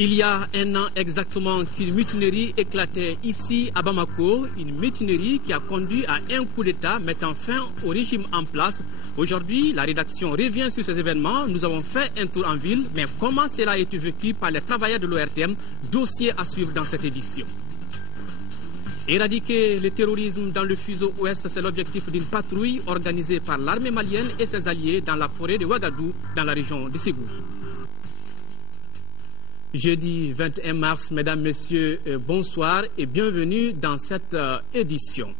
Il y a un an exactement qu'une mutinerie éclatait ici à Bamako, une mutinerie qui a conduit à un coup d'État mettant fin au régime en place. Aujourd'hui, la rédaction revient sur ces événements. Nous avons fait un tour en ville, mais comment cela a été vécu par les travailleurs de l'ORTM? Dossier à suivre dans cette édition. Éradiquer le terrorisme dans le fuseau ouest, c'est l'objectif d'une patrouille organisée par l'armée malienne et ses alliés dans la forêt de Ouagadougou, dans la région de Ségou. Jeudi 21 mars, mesdames, messieurs, bonsoir et bienvenue dans cette édition.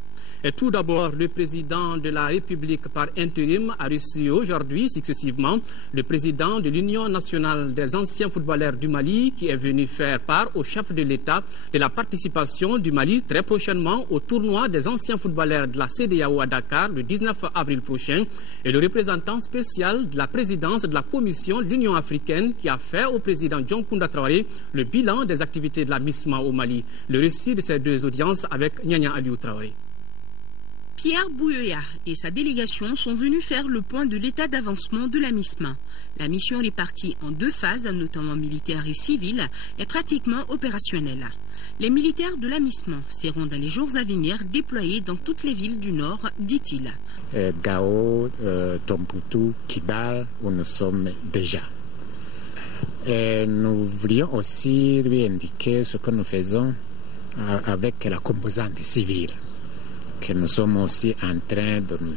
Et tout d'abord, le président de la République par intérim a reçu aujourd'hui successivement le président de l'Union nationale des anciens footballeurs du Mali qui est venu faire part au chef de l'État de la participation du Mali très prochainement au tournoi des anciens footballeurs de la CEDEAO à Dakar le 19 avril prochain et le représentant spécial de la présidence de la Commission de l'Union africaine qui a fait au président John Kounda Traoré le bilan des activités de la MISMA au Mali. Le récit de ces deux audiences avec Nyanya Aliou Traoré. Pierre Bouyoya et sa délégation sont venus faire le point de l'état d'avancement de la MISMA. La mission répartie en deux phases, notamment militaire et civile, est pratiquement opérationnelle. Les militaires de la MISMA seront dans les jours à venir déployés dans toutes les villes du Nord, dit-il. Gao, Tombouctou, Kidal, où nous sommes déjà. Et nous voulions aussi lui indiquer ce que nous faisons avec la composante civile. Que nous sommes aussi en train de nous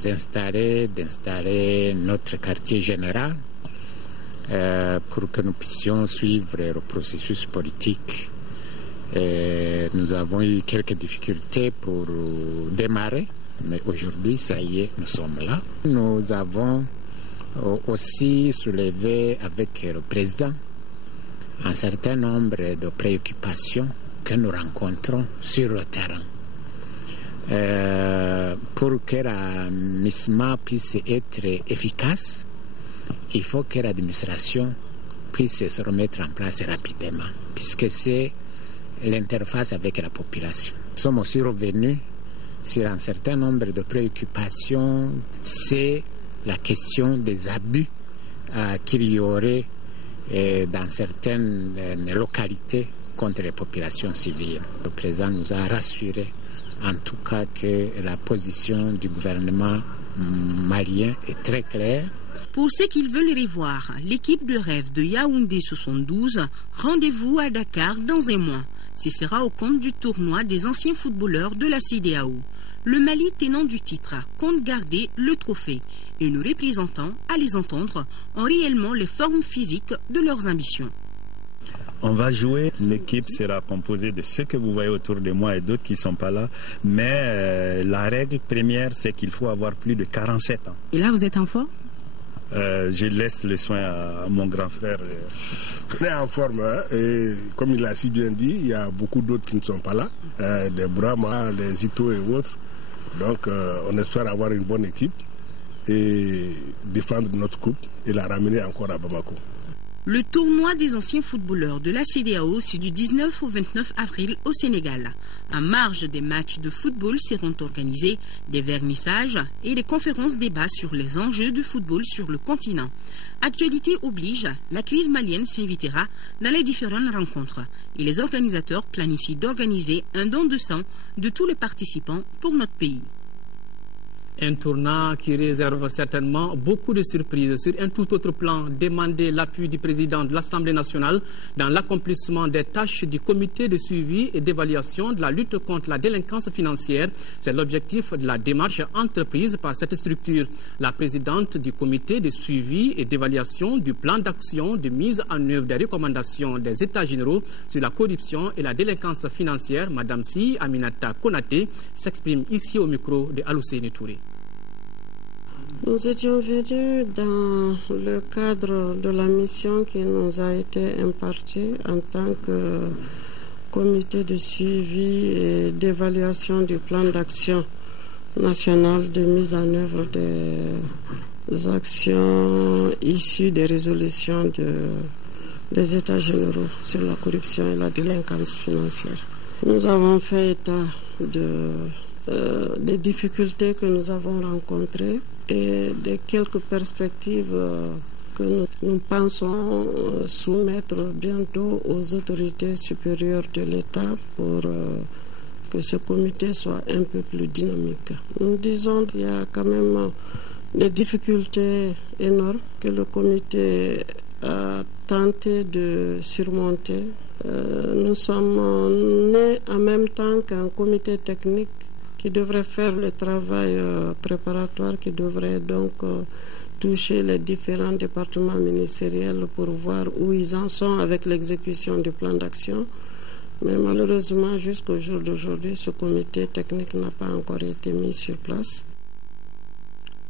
d'installer notre quartier général pour que nous puissions suivre le processus politique. Nous avons eu quelques difficultés pour démarrer, mais aujourd'hui, ça y est, nous sommes là. Nous avons aussi soulevé avec le président un certain nombre de préoccupations que nous rencontrons sur le terrain. Pour que la MISMA puisse être efficace, il faut que l'administration puisse se remettre en place rapidement, puisque c'est l'interface avec la population. Nous sommes aussi revenus sur un certain nombre de préoccupations. C'est la question des abus qu'il y aurait dans certaines localités contre les populations civiles. Le président nous a rassurés en tout cas que la position du gouvernement malien est très claire. Pour ceux qui veulent revoir l'équipe de rêve de Yaoundé 72, rendez-vous à Dakar dans un mois. Ce sera au compte du tournoi des anciens footballeurs de la CEDEAO. Le Mali, tenant du titre, compte garder le trophée et nos représentants, à les entendre, ont réellement les formes physiques de leurs ambitions. On va jouer, l'équipe sera composée de ceux que vous voyez autour de moi et d'autres qui ne sont pas là. Mais la règle première, c'est qu'il faut avoir plus de 47 ans. Et là, vous êtes en forme? Je laisse le soin à mon grand frère. On est en forme, hein, et comme il a si bien dit, il y a beaucoup d'autres qui ne sont pas là. Des Brahma, des Ito et autres. Donc on espère avoir une bonne équipe et défendre notre coupe et la ramener encore à Bamako. Le tournoi des anciens footballeurs de la CEDEAO, c'est du 19 au 29 avril au Sénégal. En marge des matchs de football seront organisés des vernissages et des conférences débats sur les enjeux du football sur le continent. Actualité oblige, la crise malienne s'invitera dans les différentes rencontres et les organisateurs planifient d'organiser un don de sang de tous les participants pour notre pays. Un tournant qui réserve certainement beaucoup de surprises. Sur un tout autre plan, demander l'appui du président de l'Assemblée nationale dans l'accomplissement des tâches du comité de suivi et d'évaluation de la lutte contre la délinquance financière. C'est l'objectif de la démarche entreprise par cette structure. La présidente du comité de suivi et d'évaluation du plan d'action de mise en œuvre des recommandations des États généraux sur la corruption et la délinquance financière, Mme Si Aminata Konaté, s'exprime ici au micro de Alousseyni Touré. Nous étions venus dans le cadre de la mission qui nous a été impartie en tant que comité de suivi et d'évaluation du plan d'action national de mise en œuvre des actions issues des résolutions des États généraux sur la corruption et la délinquance financière. Nous avons fait état des difficultés que nous avons rencontrées et de quelques perspectives que nous pensons soumettre bientôt aux autorités supérieures de l'État pour que ce comité soit un peu plus dynamique. Nous disons qu'il y a quand même des difficultés énormes que le comité a tenté de surmonter. Nous sommes nés en même temps qu'un comité technique qui devrait faire le travail préparatoire, qui devrait donc toucher les différents départements ministériels pour voir où ils en sont avec l'exécution du plan d'action. Mais malheureusement, jusqu'au jour d'aujourd'hui, ce comité technique n'a pas encore été mis sur place.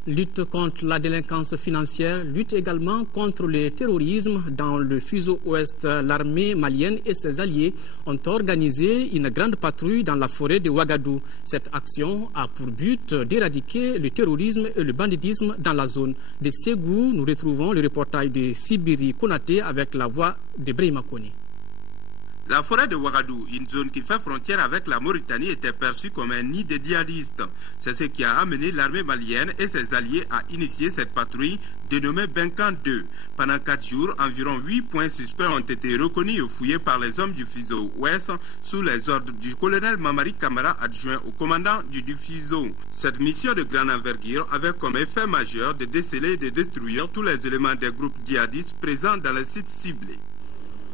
Lutte contre la délinquance financière, lutte également contre le terrorisme. Dans le fuseau ouest, l'armée malienne et ses alliés ont organisé une grande patrouille dans la forêt de Ouagadougou. Cette action a pour but d'éradiquer le terrorisme et le banditisme dans la zone. De Ségou, nous retrouvons le reportage de Sibiri Konaté avec la voix de Brahima Kone. La forêt de Ouagadougou, une zone qui fait frontière avec la Mauritanie, était perçue comme un nid de djihadistes. C'est ce qui a amené l'armée malienne et ses alliés à initier cette patrouille dénommée Benkan 2. Pendant 4 jours, environ 8 points suspects ont été reconnus et fouillés par les hommes du fuseau ouest sous les ordres du colonel Mamari Kamara, adjoint au commandant du fuseau. Cette mission de grande envergure avait comme effet majeur de déceler et de détruire tous les éléments des groupes djihadistes présents dans les sites ciblés.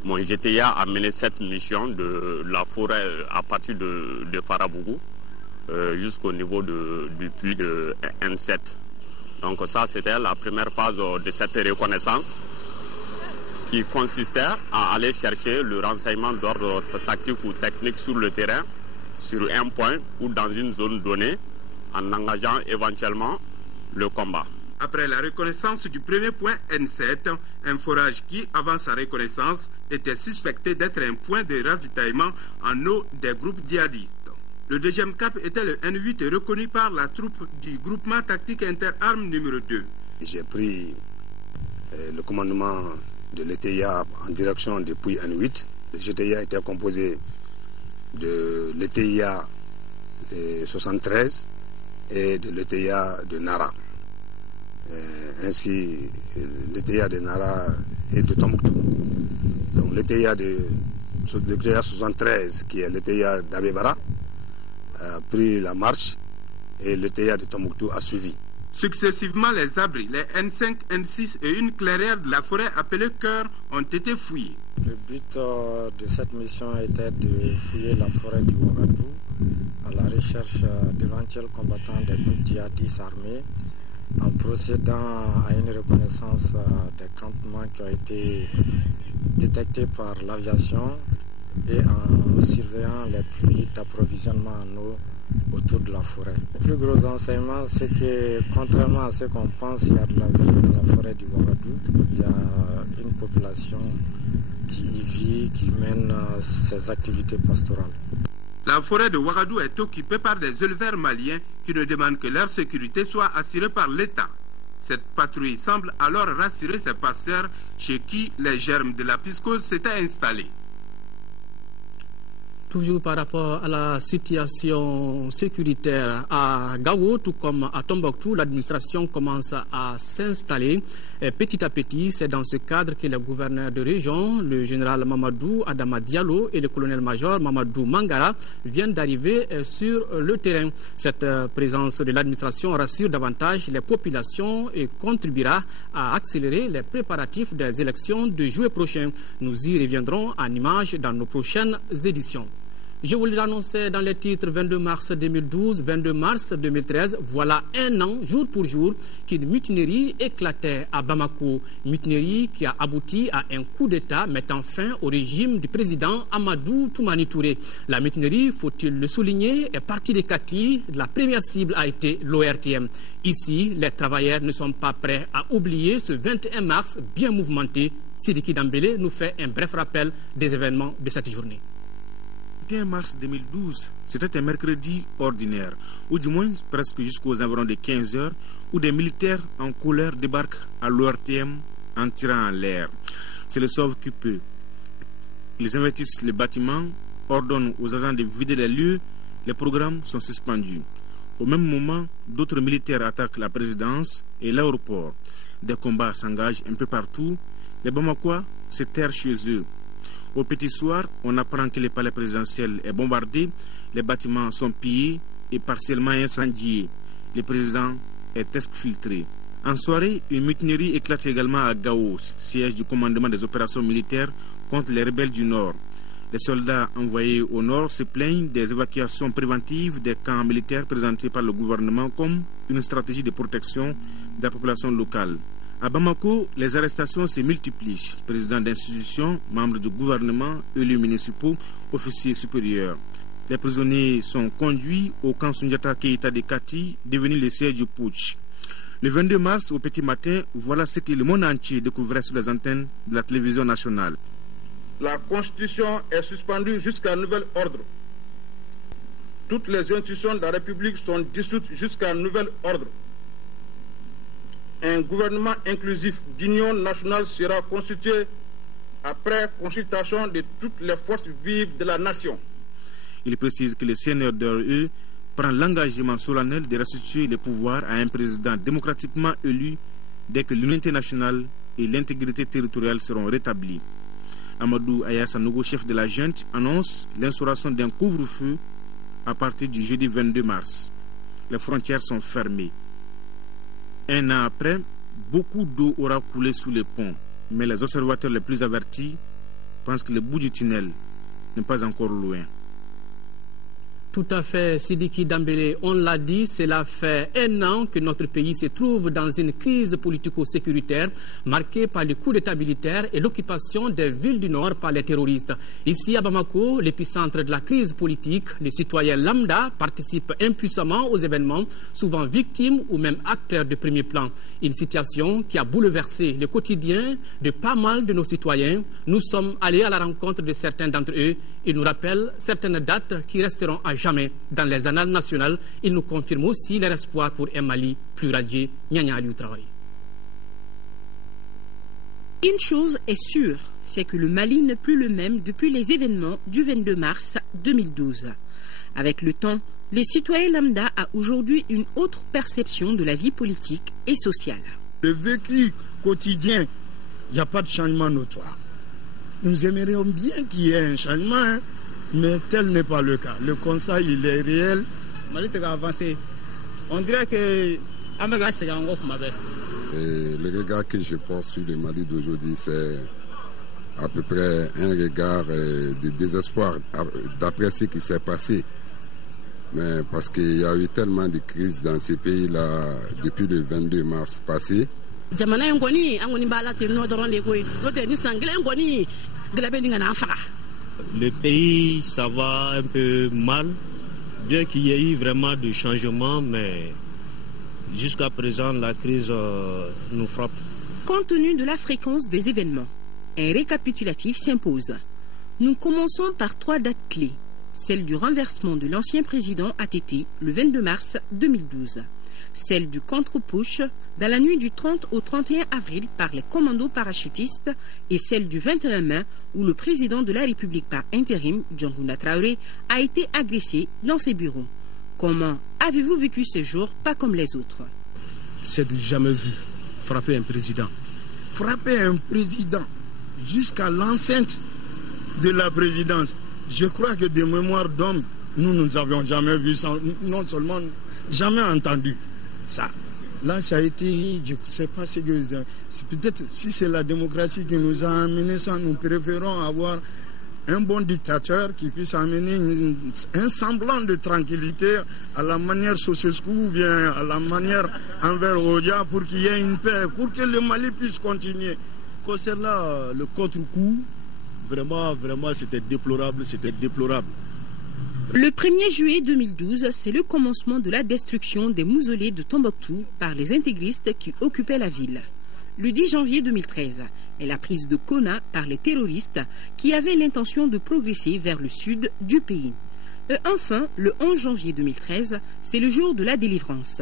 Mon GTA a mené cette mission de la forêt à partir de Farabougou jusqu'au niveau du puits de N7. Donc ça, c'était la première phase de cette reconnaissance qui consistait à aller chercher le renseignement d'ordre tactique ou technique sur le terrain, sur un point ou dans une zone donnée, en engageant éventuellement le combat. Après la reconnaissance du premier point N7, un forage qui, avant sa reconnaissance, était suspecté d'être un point de ravitaillement en eau des groupes djihadistes. Le deuxième cap était le N8 reconnu par la troupe du groupement tactique interarmes numéro 2. J'ai pris le commandement de l'ETIA en direction du puits N8. Le GTIA était composé de l'ETIA 73 et de l'ETIA de Nara. Ainsi, l'ETIA de Nara et de Tombouctou. Donc l'ETIA 73, qui est l'ETIA d'Abébara, a pris la marche et l'ETIA de Tombouctou a suivi. Successivement, les abris, les N5, N6 et une clairière de la forêt appelée Cœur ont été fouillés. Le but de cette mission était de fouiller la forêt du Ouagadougou à la recherche d'éventuels combattants des groupes djihadistes armés, en procédant à une reconnaissance des campements qui ont été détectés par l'aviation et en surveillant les puits d'approvisionnement en eau autour de la forêt. Le plus gros enseignement, c'est que contrairement à ce qu'on pense, il y a de la vie dans la forêt du Ouagadougou. Il y a une population qui y vit, qui mène ses activités pastorales. La forêt de Ouagadougou est occupée par des éleveurs maliens qui ne demandent que leur sécurité soit assurée par l'État. Cette patrouille semble alors rassurer ces pasteurs chez qui les germes de la piscose s'étaient installés. Toujours par rapport à la situation sécuritaire à Gao, tout comme à Tombouctou, l'administration commence à s'installer petit à petit. C'est dans ce cadre que les gouverneurs de région, le général Mamadou Adama Diallo et le colonel-major Mamadou Mangara viennent d'arriver sur le terrain. Cette présence de l'administration rassure davantage les populations et contribuera à accélérer les préparatifs des élections de juillet prochain. Nous y reviendrons en images dans nos prochaines éditions. Je vous l'annonçais dans les titres 22 mars 2012, 22 mars 2013. Voilà un an, jour pour jour, qu'une mutinerie éclatait à Bamako. Mutinerie qui a abouti à un coup d'État mettant fin au régime du président Amadou Toumani Touré. La mutinerie, faut-il le souligner, est partie des Kati. La première cible a été l'ORTM. Ici, les travailleurs ne sont pas prêts à oublier ce 21 mars bien mouvementé. Sidiki Dambélé nous fait un bref rappel des événements de cette journée. 21 mars 2012, c'était un mercredi ordinaire, ou du moins presque jusqu'aux environs de 15 heures, où des militaires en colère débarquent à l'ORTM en tirant en l'air. C'est le sauve-qui-peut. Ils investissent les bâtiments, ordonnent aux agents de vider les lieux, les programmes sont suspendus. Au même moment, d'autres militaires attaquent la présidence et l'aéroport. Des combats s'engagent un peu partout. Les Bamakois se terrent chez eux. Au petit soir, on apprend que le palais présidentiel est bombardé, les bâtiments sont pillés et partiellement incendiés. Le président est exfiltré. En soirée, une mutinerie éclate également à Gao, siège du commandement des opérations militaires contre les rebelles du Nord. Les soldats envoyés au Nord se plaignent des évacuations préventives des camps militaires présentés par le gouvernement comme une stratégie de protection de la population locale. À Bamako, les arrestations se multiplient. Présidents d'institutions, membres du gouvernement, élus municipaux, officiers supérieurs. Les prisonniers sont conduits au camp Sundiata Keita de Kati, devenu le siège du putsch. Le 22 mars, au petit matin, voilà ce que le monde entier découvrait sur les antennes de la télévision nationale. La Constitution est suspendue jusqu'à nouvel ordre. Toutes les institutions de la République sont dissoutes jusqu'à nouvel ordre. Un gouvernement inclusif d'union nationale sera constitué après consultation de toutes les forces vives de la nation. Il précise que le CNRDE prend l'engagement solennel de restituer les pouvoirs à un président démocratiquement élu dès que l'unité nationale et l'intégrité territoriale seront rétablies. Amadou Ayassanogo, chef de la junte, annonce l'instauration d'un couvre-feu à partir du jeudi 22 mars. Les frontières sont fermées. Un an après, beaucoup d'eau aura coulé sous les ponts, mais les observateurs les plus avertis pensent que le bout du tunnel n'est pas encore loin. Tout à fait, Sidiki Dambélé, on l'a dit, cela fait un an que notre pays se trouve dans une crise politico-sécuritaire marquée par le coup d'État militaire et l'occupation des villes du Nord par les terroristes. Ici à Bamako, l'épicentre de la crise politique, les citoyens lambda participent impuissamment aux événements, souvent victimes ou même acteurs de premier plan. Une situation qui a bouleversé le quotidien de pas mal de nos citoyens. Nous sommes allés à la rencontre de certains d'entre eux. Ils nous rappellent certaines dates qui resteront à jamais dans les annales nationales. Ils nous confirment aussi leur espoir pour un Mali plus radieux. Une chose est sûre, c'est que le Mali n'est plus le même depuis les événements du 22 mars 2012. Avec le temps, les citoyens lambda ont aujourd'hui une autre perception de la vie politique et sociale. Le vécu quotidien, il n'y a pas de changement notoire. Nous aimerions bien qu'il y ait un changement, mais tel n'est pas le cas. Le constat, il est réel. Mali a avancé. On dirait que... Le regard que je porte sur le Mali d'aujourd'hui, c'est à peu près un regard de désespoir d'après ce qui s'est passé. Mais parce qu'il y a eu tellement de crises dans ces pays-là depuis le 22 mars passé. Le pays, ça va un peu mal, bien qu'il y ait eu vraiment du changement, mais jusqu'à présent, la crise nous frappe. Compte tenu de la fréquence des événements, un récapitulatif s'impose. Nous commençons par 3 dates clés. Celle du renversement de l'ancien président ATT le 22 mars 2012. Celle du contre-push dans la nuit du 30 au 31 avril par les commandos parachutistes et celle du 21 mai où le président de la République par intérim, Djangouna Traoré, a été agressé dans ses bureaux. Comment avez-vous vécu ce jour, pas comme les autres? C'est du jamais vu, frapper un président. Frapper un président jusqu'à l'enceinte de la présidence. Je crois que des mémoires d'hommes, nous n'avions jamais vu ça, non seulement jamais entendu ça. Là, ça a été, je ne sais pas ce que c'est. Peut-être si c'est la démocratie qui nous a amené ça, nous préférons avoir un bon dictateur qui puisse amener un semblant de tranquillité à la manière Sosescu ou bien à la manière envers Odia pour qu'il y ait une paix, pour que le Mali puisse continuer. Concernant le contre-coup, vraiment, c'était déplorable, Le 1er juillet 2012, c'est le commencement de la destruction des mausolées de Tombouctou par les intégristes qui occupaient la ville. Le 10 janvier 2013 est la prise de Konna par les terroristes qui avaient l'intention de progresser vers le sud du pays. Et enfin, le 11 janvier 2013, c'est le jour de la délivrance.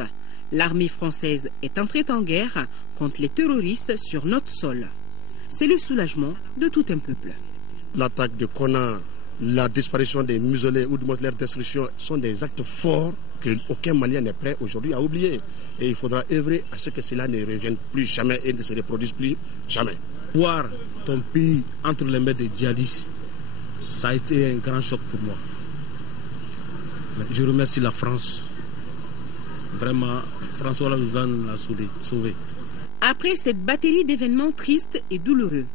L'armée française est entrée en guerre contre les terroristes sur notre sol. C'est le soulagement de tout un peuple. L'attaque de Konna la disparition des muselés ou de leur destruction sont des actes forts qu'aucun Malien n'est prêt aujourd'hui à oublier. Et il faudra œuvrer à ce que cela ne revienne plus jamais et ne se reproduise plus jamais. Voir ton pays entre les mains des djihadistes, ça a été un grand choc pour moi. Je remercie la France. Vraiment, François Hollande l'a sauvé. Après cette batterie d'événements tristes et douloureux,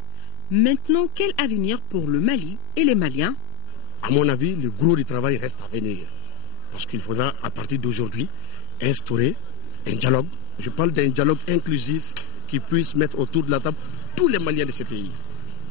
maintenant quel avenir pour le Mali et les Maliens? À mon avis, le gros du travail reste à venir. Parce qu'il faudra, à partir d'aujourd'hui, instaurer un dialogue. Je parle d'un dialogue inclusif qui puisse mettre autour de la table tous les Maliens de ce pays.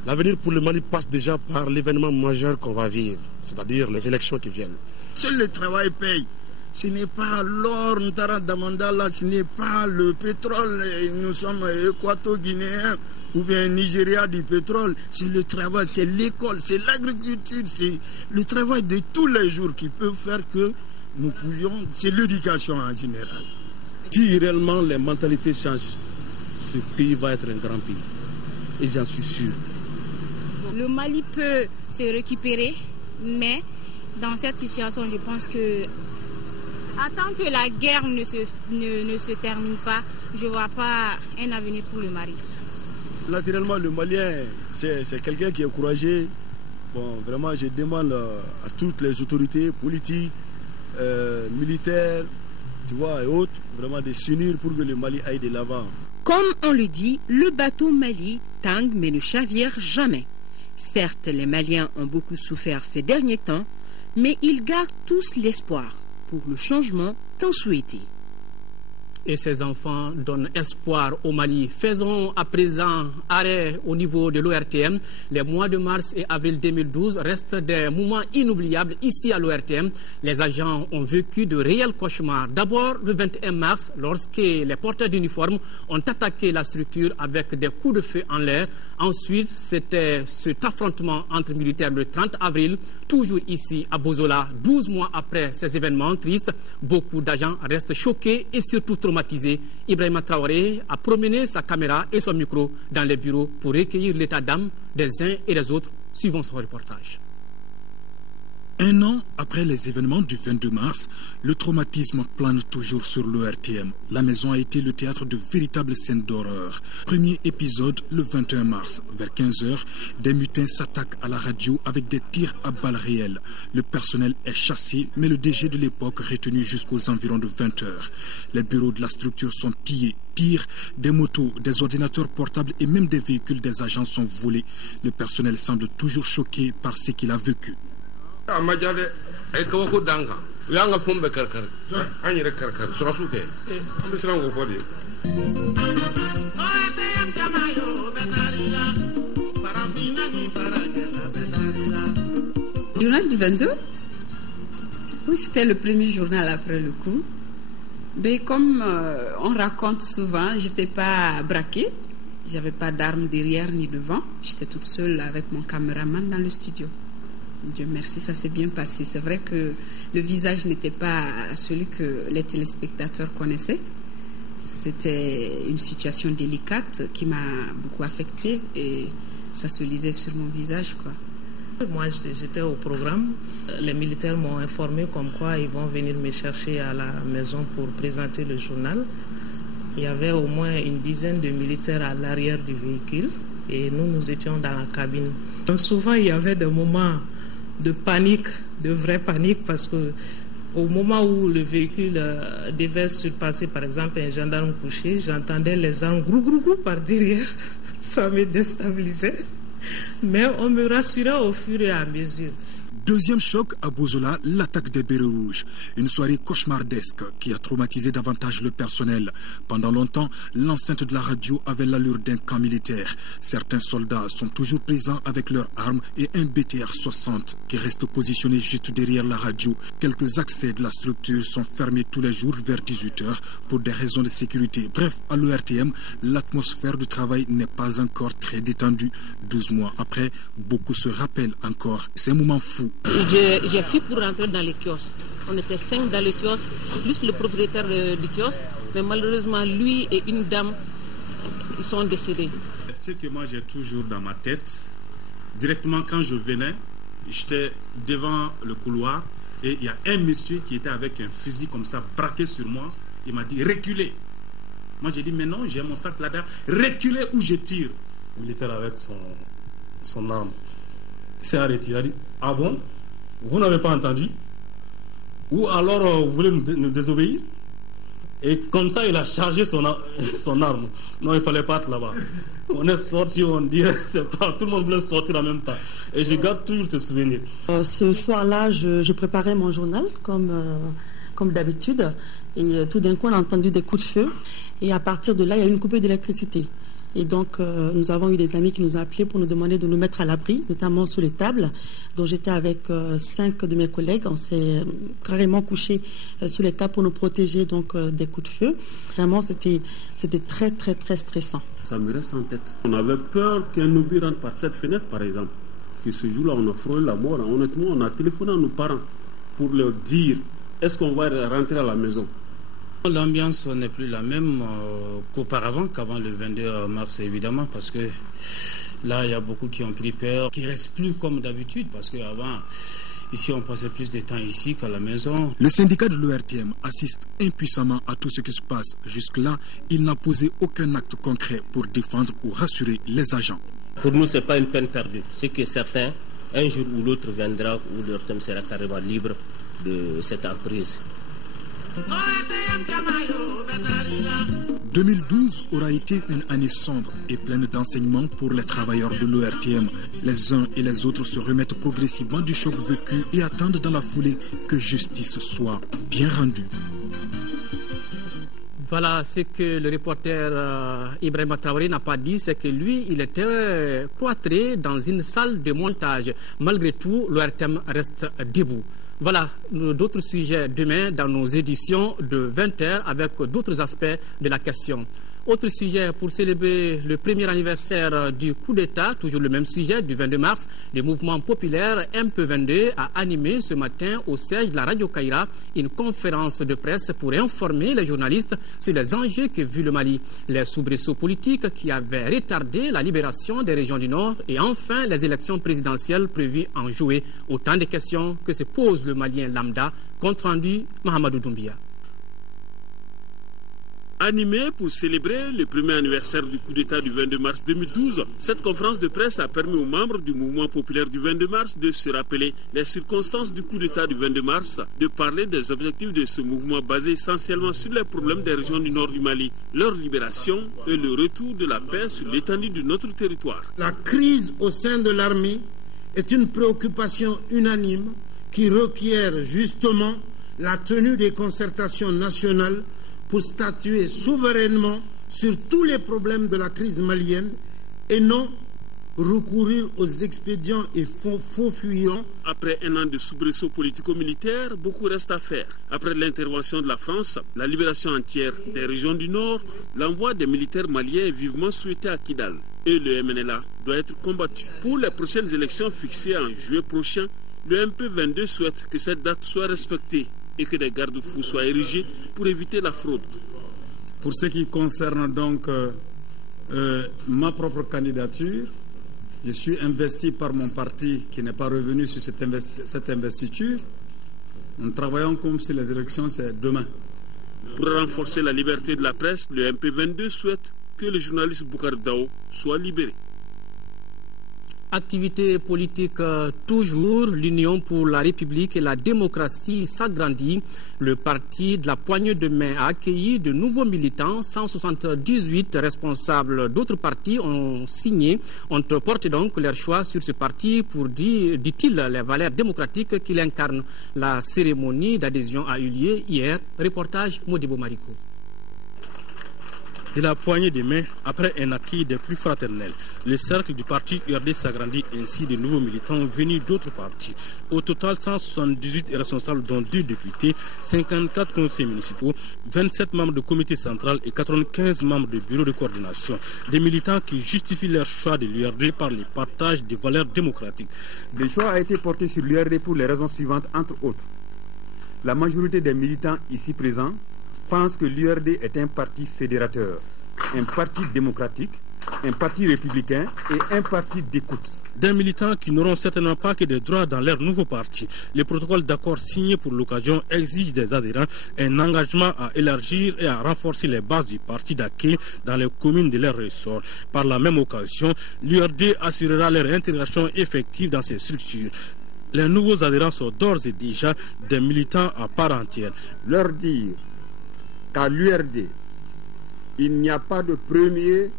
L'avenir pour le Mali passe déjà par l'événement majeur qu'on va vivre, c'est-à-dire les élections qui viennent. Seul le travail paye. Ce n'est pas l'or, Damandala, ce n'est pas le pétrole. Nous sommes équato-guinéens ou bien Nigeria du pétrole. C'est le travail, c'est l'école, c'est l'agriculture, c'est le travail de tous les jours qui peut faire que nous pouvions. C'est l'éducation en général. Si réellement les mentalités changent, ce pays va être un grand pays. Et j'en suis sûr. Le Mali peut se récupérer, mais dans cette situation, je pense que tant que la guerre ne se termine pas, je ne vois pas un avenir pour le Mali. Naturellement, le Malien, c'est quelqu'un qui est courageux. Bon, vraiment, je demande à toutes les autorités politiques, militaires, tu vois, et autres, vraiment de s'unir pour que le Mali aille de l'avant. Comme on le dit, le bateau Mali tangue mais ne chavire jamais. Certes, les Maliens ont beaucoup souffert ces derniers temps, mais ils gardent tous l'espoir pour le changement tant souhaité. Et ces enfants donnent espoir au Mali. Faisons à présent arrêt au niveau de l'ORTM. Les mois de mars et avril 2012 restent des moments inoubliables ici à l'ORTM. Les agents ont vécu de réels cauchemars. D'abord le 21 mars, lorsque les porteurs d'uniformes ont attaqué la structure avec des coups de feu en l'air. Ensuite, c'était cet affrontement entre militaires le 30 avril, toujours ici à Bozola. 12 mois après ces événements tristes, beaucoup d'agents restent choqués et surtout traumatisés. Ibrahima Traoré a promené sa caméra et son micro dans les bureaux pour recueillir l'état d'âme des uns et des autres. Suivons son reportage. Un an après les événements du 22 mars, le traumatisme plane toujours sur l'ORTM. La maison a été le théâtre de véritables scènes d'horreur. Premier épisode le 21 mars. Vers 15h, des mutins s'attaquent à la radio avec des tirs à balles réelles. Le personnel est chassé, mais le DG de l'époque retenu jusqu'aux environs de 20h. Les bureaux de la structure sont pillés. Pire, des motos, des ordinateurs portables et même des véhicules des agents sont volés. Le personnel semble toujours choqué par ce qu'il a vécu. Journal du 22? Oui, c'était le premier journal après le coup. Mais comme on raconte souvent, j'étais pas braquée. J'avais pas d'armes derrière ni devant. J'étais toute seule avec mon caméraman dans le studio. Dieu merci, ça s'est bien passé. C'est vrai que le visage n'était pas celui que les téléspectateurs connaissaient. C'était une situation délicate qui m'a beaucoup affectée et ça se lisait sur mon visage, quoi. Moi, j'étais au programme. Les militaires m'ont informé comme quoi ils vont venir me chercher à la maison pour présenter le journal. Il y avait au moins une dizaine de militaires à l'arrière du véhicule et nous étions dans la cabine. Donc souvent, il y avait des moments de panique, de vraie panique, parce que au moment où le véhicule devait surpasser, par exemple, un gendarme couché, j'entendais les armes grou par derrière. Ça me déstabilisait. Mais on me rassurait au fur et à mesure. Deuxième choc à Bozola, l'attaque des bérets rouges. Une soirée cauchemardesque qui a traumatisé davantage le personnel. Pendant longtemps, l'enceinte de la radio avait l'allure d'un camp militaire. Certains soldats sont toujours présents avec leurs armes et un BTR-60 qui reste positionné juste derrière la radio. Quelques accès de la structure sont fermés tous les jours vers 18h pour des raisons de sécurité. Bref, à l'ORTM, l'atmosphère du travail n'est pas encore très détendue. 12 mois après, beaucoup se rappellent encore ces moments fous. J'ai fui pour rentrer dans les kiosques. On était 5 dans les kiosques, plus le propriétaire du kiosque. Mais malheureusement, lui et une dame, ils sont décédés. Ce que moi j'ai toujours dans ma tête, directement quand je venais, J'étais devant le couloir et il y a un monsieur qui était avec un fusil comme ça, braqué sur moi. Il m'a dit reculez. Moi j'ai dit mais non, j'ai mon sac là-dedans. Reculez ou je tire. Le militaire avec son arme s'est arrêté. Il a dit ah bon, vous n'avez pas entendu? Ou alors vous voulez nous désobéir? Et comme ça, il a chargé son arme. Non, il ne fallait pas être là-bas. On est sorti, on dirait, c'est pas, tout le monde voulait sortir en même temps. Et je garde toujours ce souvenir. Ce soir-là, je préparais mon journal comme d'habitude. Et tout d'un coup, on a entendu des coups de feu. Et à partir de là, il y a eu une coupure d'électricité. Et donc, nous avons eu des amis qui nous ont appelés pour nous demander de nous mettre à l'abri, notamment sous les tables. Donc, j'étais avec 5 de mes collègues. On s'est carrément couchés sous les tables pour nous protéger donc, des coups de feu. Vraiment, c'était très, très, très stressant. Ça me reste en tête. On avait peur qu'un obus rentre par cette fenêtre, par exemple. Et ce jour-là, on a frôlé la mort. Honnêtement, on a téléphoné à nos parents pour leur dire est-ce qu'on va rentrer à la maison? L'ambiance n'est plus la même qu'auparavant, qu'avant le 22 mars évidemment, parce que là il y a beaucoup qui ont pris peur, qui ne restent plus comme d'habitude, parce qu'avant, ici on passait plus de temps ici qu'à la maison. Le syndicat de l'ORTM assiste impuissamment à tout ce qui se passe. Jusque-là, il n'a posé aucun acte concret pour défendre ou rassurer les agents. Pour nous, ce n'est pas une peine perdue. C'est que certains, un jour ou l'autre viendra où l'ORTM sera carrément libre de cette emprise. 2012 aura été une année sombre et pleine d'enseignements pour les travailleurs de l'ORTM. Les uns et les autres se remettent progressivement du choc vécu et attendent dans la foulée que justice soit bien rendue. Voilà, ce que le reporter Ibrahima Traoré n'a pas dit, c'est que lui, il était cloîtré dans une salle de montage. Malgré tout, l'ORTM reste debout. Voilà, d'autres sujets demain dans nos éditions de 20h avec d'autres aspects de la question. Autre sujet pour célébrer le premier anniversaire du coup d'État, toujours le même sujet, du 22 mars, le mouvement populaire MP22 a animé ce matin au siège de la Radio Caïra une conférence de presse pour informer les journalistes sur les enjeux que vit le Mali, les soubresauts politiques qui avaient retardé la libération des régions du Nord et enfin les élections présidentielles prévues en juillet. Autant de questions que se pose le Malien lambda. Compte rendu, Mahamadou Doumbia. Animée pour célébrer le premier anniversaire du coup d'État du 22 mars 2012, cette conférence de presse a permis aux membres du mouvement populaire du 22 mars de se rappeler les circonstances du coup d'État du 22 mars, de parler des objectifs de ce mouvement basé essentiellement sur les problèmes des régions du nord du Mali, leur libération et le retour de la paix sur l'étendue de notre territoire. La crise au sein de l'armée est une préoccupation unanime qui requiert justement la tenue des concertations nationales pour statuer souverainement sur tous les problèmes de la crise malienne et non recourir aux expédients et faux fuyants. Après un an de soubresauts politico-militaires, beaucoup reste à faire. Après l'intervention de la France, la libération entière des régions du Nord, l'envoi des militaires maliens est vivement souhaité à Kidal. Et le MNLA doit être combattu. Pour les prochaines élections fixées en juillet prochain, le MP22 souhaite que cette date soit respectée et que des garde-fous soient érigés pour éviter la fraude. Pour ce qui concerne donc ma propre candidature, je suis investi par mon parti qui n'est pas revenu sur cette investiture. Nous travaillons comme si les élections c'est demain. Pour renforcer la liberté de la presse, le MP22 souhaite que le journaliste Boucar Dao soit libéré. Activité politique toujours, l'Union pour la République et la démocratie s'agrandit. Le parti de la poignée de main a accueilli de nouveaux militants. 178 responsables d'autres partis ont porté donc leur choix sur ce parti pour, dit-il, les valeurs démocratiques qu'il incarne. La cérémonie d'adhésion a eu lieu hier. Reportage Modibo Mariko. De la poignée de main, après un accueil des plus fraternels, le cercle du parti URD s'agrandit, ainsi de nouveaux militants venus d'autres partis. Au total, 178 responsables, dont 2 députés, 54 conseillers municipaux, 27 membres du comité central et 95 membres du bureau de coordination. Des militants qui justifient leur choix de l'URD par le partage des valeurs démocratiques. Le choix a été porté sur l'URD pour les raisons suivantes, entre autres. La majorité des militants ici présents pense que l'URD est un parti fédérateur, un parti démocratique, un parti républicain et un parti d'écoute. Des militants qui n'auront certainement pas que des droits dans leur nouveau parti. Le protocole d'accord signé pour l'occasion exige des adhérents un engagement à élargir et à renforcer les bases du parti d'accueil dans les communes de leur ressort. Par la même occasion, l'URD assurera leur intégration effective dans ces structures. Les nouveaux adhérents sont d'ores et déjà des militants à part entière. Leur dire qu'à l'URD, il n'y a pas de premier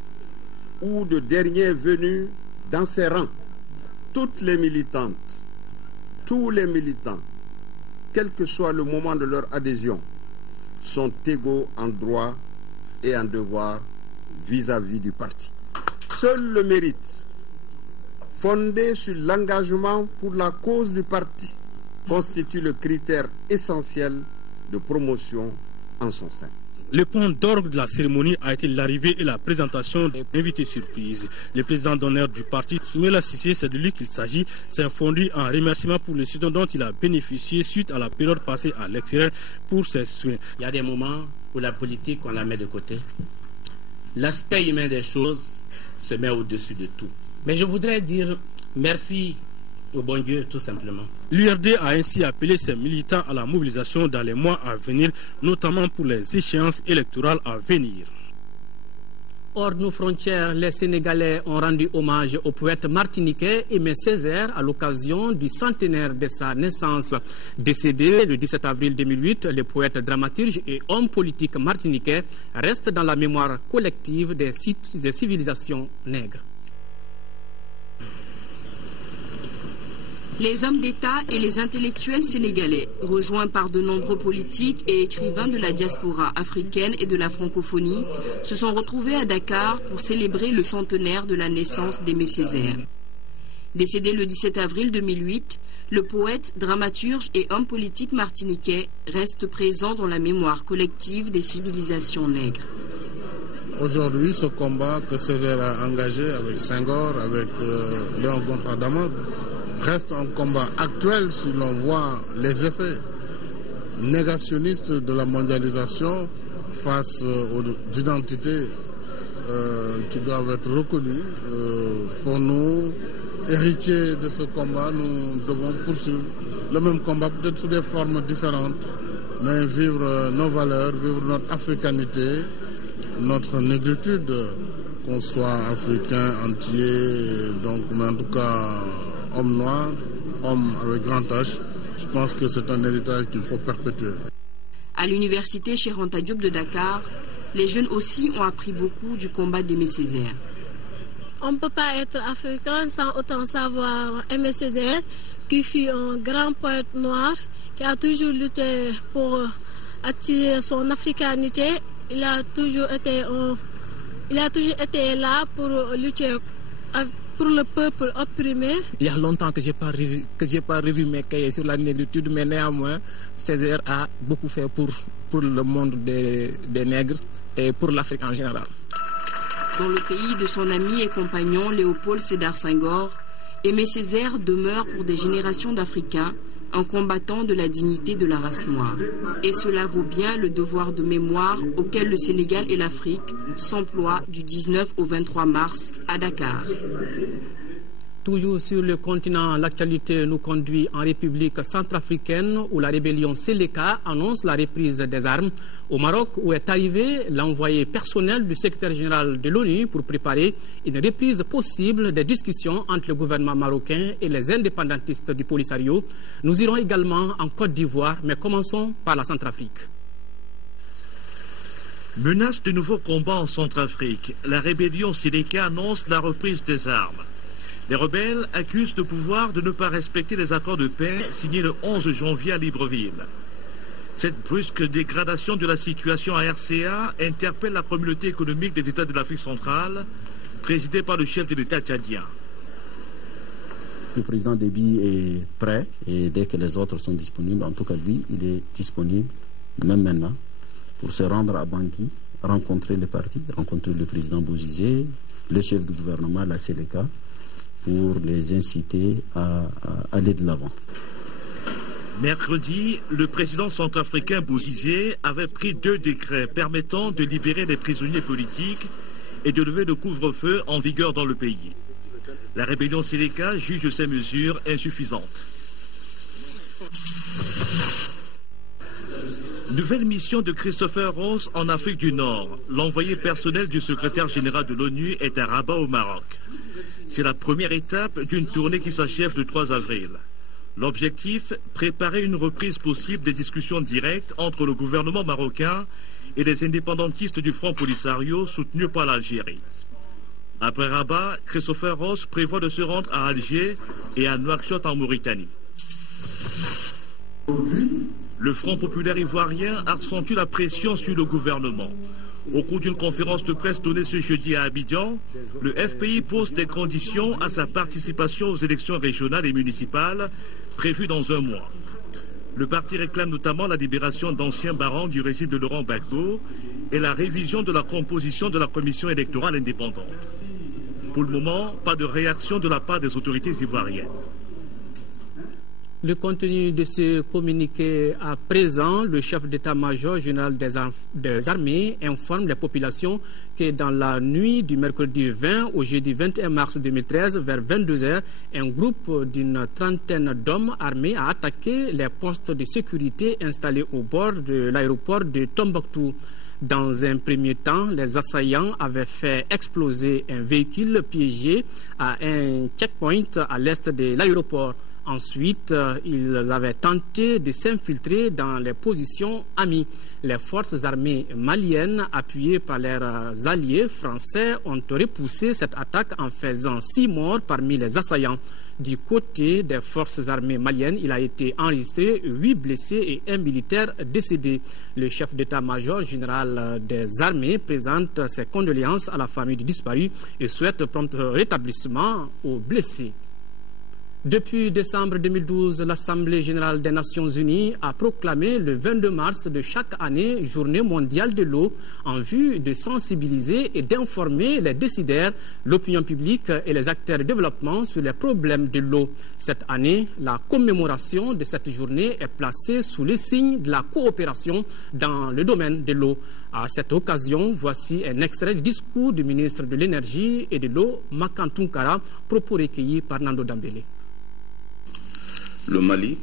ou de dernier venu dans ses rangs. Toutes les militantes, tous les militants, quel que soit le moment de leur adhésion, sont égaux en droit et en devoir vis-à-vis du parti. Seul le mérite, fondé sur l'engagement pour la cause du parti, constitue le critère essentiel de promotion en son sein. Le point d'orgue de la cérémonie a été l'arrivée et la présentation d'invités surprises. Le président d'honneur du parti, Soumaïla Cissé, c'est de lui qu'il s'agit, s'est fondu en remerciement pour le soutien dont il a bénéficié suite à la période passée à l'extérieur pour ses soins. Il y a des moments où la politique, on la met de côté. L'aspect humain des choses se met au-dessus de tout. Mais je voudrais dire merci au bon Dieu, tout simplement. L'URD a ainsi appelé ses militants à la mobilisation dans les mois à venir, notamment pour les échéances électorales à venir. Hors de nos frontières, les Sénégalais ont rendu hommage au poète martiniquais Aimé Césaire à l'occasion du centenaire de sa naissance. Décédé le 17 avril 2008, le poète, dramaturge et homme politique martiniquais reste dans la mémoire collective des civilisations nègres. Les hommes d'État et les intellectuels sénégalais, rejoints par de nombreux politiques et écrivains de la diaspora africaine et de la francophonie, se sont retrouvés à Dakar pour célébrer le centenaire de la naissance d'Aimé Césaire. Décédé le 17 avril 2008, le poète, dramaturge et homme politique martiniquais reste présent dans la mémoire collective des civilisations nègres. Aujourd'hui, ce combat que Césaire a engagé avec Senghor, avec Léon Gontran-Damas, reste un combat actuel si l'on voit les effets négationnistes de la mondialisation face aux identités qui doivent être reconnues. Pour nous, héritiers de ce combat, nous devons poursuivre le même combat, peut-être sous des formes différentes, mais vivre nos valeurs, vivre notre africanité, notre négritude, qu'on soit africain entier, donc, mais en tout cas homme noir, homme avec grand H, je pense que c'est un héritage qu'il faut perpétuer. À l'université Cheikh Anta Diop de Dakar, les jeunes aussi ont appris beaucoup du combat d'Aimé Césaire. On ne peut pas être africain sans autant savoir Aimé Césaire, qui fut un grand poète noir, qui a toujours lutté pour attirer son africanité. Il a toujours été là pour lutter pour le peuple opprimé. Il y a longtemps que j'ai pas revu mes cahiers sur la négritude, mais néanmoins, Césaire a beaucoup fait pour le monde des nègres et pour l'Afrique en général. Dans le pays de son ami et compagnon Léopold Sédar Senghor, Aimé Césaire demeure pour des générations d'Africains un combattant de la dignité de la race noire. Et cela vaut bien le devoir de mémoire auquel le Sénégal et l'Afrique s'emploient du 19 au 23 mars à Dakar. Toujours sur le continent, l'actualité nous conduit en République centrafricaine où la rébellion Séléka annonce la reprise des armes. Au Maroc, où est arrivé l'envoyé personnel du secrétaire général de l'ONU pour préparer une reprise possible des discussions entre le gouvernement marocain et les indépendantistes du Polisario. Nous irons également en Côte d'Ivoire, mais commençons par la Centrafrique. Menace de nouveaux combats en Centrafrique. La rébellion Séléka annonce la reprise des armes. Les rebelles accusent le pouvoir de ne pas respecter les accords de paix signés le 11 janvier à Libreville. Cette brusque dégradation de la situation à RCA interpelle la communauté économique des États de l'Afrique centrale, présidée par le chef de l'État tchadien. Le président Déby est prêt et dès que les autres sont disponibles, en tout cas lui, il est disponible, même maintenant, pour se rendre à Bangui, rencontrer les partis, rencontrer le président Bozizé, le chef du gouvernement, la Séléka, pour les inciter à aller de l'avant. Mercredi, le président centrafricain Bozizé avait pris 2 décrets permettant de libérer les prisonniers politiques et de lever le couvre-feu en vigueur dans le pays. La rébellion Sénéca juge ces mesures insuffisantes. Nouvelle mission de Christopher Ross en Afrique du Nord. L'envoyé personnel du secrétaire général de l'ONU est à Rabat au Maroc. C'est la première étape d'une tournée qui s'achève le 3 avril. L'objectif, préparer une reprise possible des discussions directes entre le gouvernement marocain et les indépendantistes du Front Polisario soutenus par l'Algérie. Après Rabat, Christopher Ross prévoit de se rendre à Alger et à Nouakchott en Mauritanie. Le Front populaire ivoirien accentue la pression sur le gouvernement. Au cours d'une conférence de presse donnée ce jeudi à Abidjan, le FPI pose des conditions à sa participation aux élections régionales et municipales prévues dans un mois. Le parti réclame notamment la libération d'anciens barons du régime de Laurent Gbagbo et la révision de la composition de la commission électorale indépendante. Pour le moment, pas de réaction de la part des autorités ivoiriennes. Le contenu de ce communiqué à présent, le chef d'état-major général des armées informe les populations que dans la nuit du mercredi 20 au jeudi 21 mars 2013, vers 22h, un groupe d'une trentaine d'hommes armés a attaqué les postes de sécurité installés au bord de l'aéroport de Tombouctou. Dans un premier temps, les assaillants avaient fait exploser un véhicule piégé à un checkpoint à l'est de l'aéroport. Ensuite, ils avaient tenté de s'infiltrer dans les positions amies. Les forces armées maliennes, appuyées par leurs alliés français, ont repoussé cette attaque en faisant 6 morts parmi les assaillants. Du côté des forces armées maliennes, il a été enregistré 8 blessés et 1 militaire décédé. Le chef d'état-major général des armées présente ses condoléances à la famille du disparu et souhaite prompt rétablissement aux blessés. Depuis décembre 2012, l'Assemblée générale des Nations unies a proclamé le 22 mars de chaque année Journée mondiale de l'eau en vue de sensibiliser et d'informer les décideurs, l'opinion publique et les acteurs de développement sur les problèmes de l'eau. Cette année, la commémoration de cette journée est placée sous le signe de la coopération dans le domaine de l'eau. À cette occasion, voici un extrait du discours du ministre de l'Énergie et de l'eau, Makan Tounkara, propos recueillis par Nando Dambélé. Le Mali,